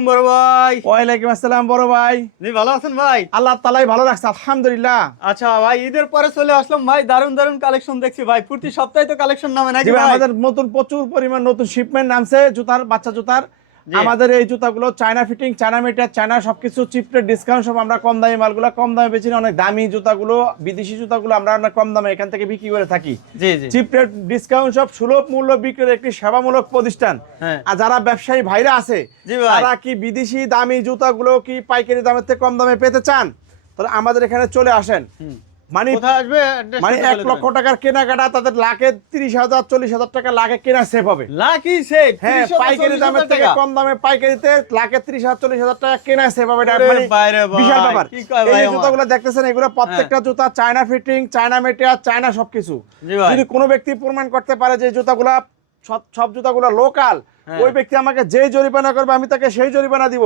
আলাইকুম বড় ভাই। ওয়ালাইকুম আসসালাম বড় ভাই। জি ভালো আছেন ভাই? আল্লাহ তাআলাই ভালো রাখছে আলহামদুলিল্লাহ। আচ্ছা ভাই, ঈদের পরে চলে আসলাম ভাই, দারুন দারুন কালেকশন দেখছি ভাই। প্রতি সপ্তাহে তো কালেকশন নামে নাকি জি ভাই, ভাই? আমাদের নতুন প্রচুর পরিমাণ নতুন শিপমেন্ট নামছে জুতার, বাচ্চা জুতার। জি। আমাদের এই জুতাগুলো চায়না ফিটিং, চায়না মেটার, চায়না সবকিছু চিপ রেট ডিসকাউন্ট সব। আমরা কম দামি মালগুলো কম দামে বেচি না, অনেক দামি জুতাগুলো বিদেশি জুতাগুলো আমরা অনেক কম দামে এখান থেকে বিক্রি করে থাকি। জি জি। চিপ রেট ডিসকাউন্ট সব সুলভ মূল্য বিক্রির একটি সেবামূলক প্রতিষ্ঠান। হ্যাঁ। আর যারা ব্যবসায়ী ভাইরা আছে জি ভাই। তারা কি বিদেশি দামি জুতাগুলো কি পাইকারি দামের থেকে কম দামে পেতে চান, তাহলে আমাদের এখানে চলে আসেন। মানে কোথায় আসবে অ্যাড্রেসটা মানে বলে 1 লক্ষ দেবেন। টাকার কেনাকাটা তাদের লাখে 30,000 40,000 টাকা লাখে কেনা সেভ হবে। Lucky save. হ্যাঁ, পাইকারি দামের থেকে কম দামে পাইকারিতে লাখে 30,000 40,000 টাকা কেনা সেভ হবে। এটা ওরে মানে বাইরে ভাই, বিশাল ব্যাপার। কি কয় এই ভাই যে আমার? জুতাগুলো দেখতেছেন এগুলো প্রত্যেকটা জুতা China fitting, China material, China সবকিছু। জি ভাই। যদি কোনো ব্যক্তি প্রমাণ করতে পারে যে জুতাগুলা সব জুতাগুলো লোকাল, ওই ব্যক্তি আমাকে যেই জরিমানা করবে আমি তাকে সেই জরিমানা দিব।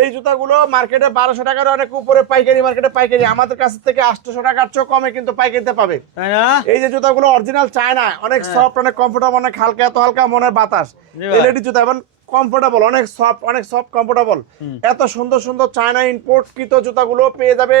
এই জুতাগুলো মার্কেটে 1200 টাকার অনেক উপরে পাইকারি, মার্কেটে পাইকারি, আমাদের কাছ থেকে 800 টাকার চেয়ে কমে কিন্তু পাইকারিতে পাবে। তাই না? এই যে জুতাগুলো অরিজিনাল চায়না, অনেক সফট, অনেক কমফোর্টেবল, অনেক হালকা, এত হালকা মনে বাতাস। জি ভাই। এলইডি জুতা এবং কমফোর্টেবল, অনেক সফট কমফোর্টেবল। এত সুন্দর সুন্দর চায়না ইম্পোর্টকৃত জুতাগুলো পেয়ে যাবে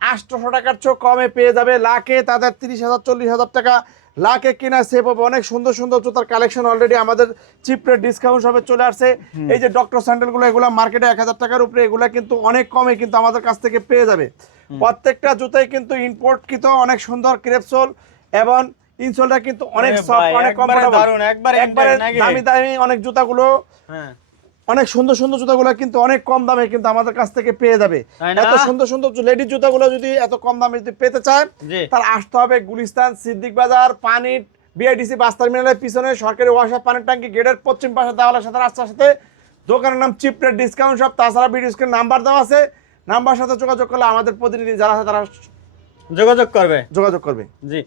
800 টাকার চেয়ে কমে পেয়ে যাবে লাখে তাদের 30,000 40,000 টাকা লাখে কিনা সেভ হবে। অনেক সুন্দর সুন্দর জুতার কালেকশন অলরেডি আমাদের চিপ রেট ডিসকাউন্ট হবে চলে আসছে। এই যে ডক্টর স্যান্ডেলগুলো, এগুলো মার্কেটে 1,000 টাকার উপরে, এগুলো কিন্তু অনেক কমে কিন্তু আমাদের কাছ থেকে পেয়ে যাবে। প্রত্যেকটা জুতাই কিন্তু ইম্পোর্টকৃত, অনেক সুন্দর ক্রেপসোল এবং ইনসোলটা কিন্তু অনেক আরে সফট, ভাই, অনেক একবারে কমফোর্টেবল। দারুণ, একবারে নাকি? দামি দামি অনেক জুতাগুলো, হ্যাঁ। অনেক সুন্দর সুন্দর জুতাগুলো কিন্তু অনেক কম দামে কিন্তু আমাদের কাছ থেকে পেয়ে যাবে। তাই না? এত সুন্দর সুন্দর লেডিস জুতাগুলো যদি এত কম দামে যদি পেতে চায়, জি। তার আসতে হবে গুলিস্তান সিদ্দিক বাজার, পানি বিআইডিসি বাস টার্মিনালের পিছনে সরকারি ওয়াসার পানির ট্যাঙ্কি গেটের পশ্চিম পাশে দেওয়ালের সাথে রাস্তার সাথে দোকানের নাম চিপ রেট ডিসকাউন্ট শপ। তাছাড়া ভিডিও স্ক্রিনে নাম্বার দেওয়া আছে, নাম্বার সাথে যোগাযোগ করলে আমাদের প্রতিনিধি যারা আছে তারা যোগাযোগ করবে। যোগাযোগ করবে। জি।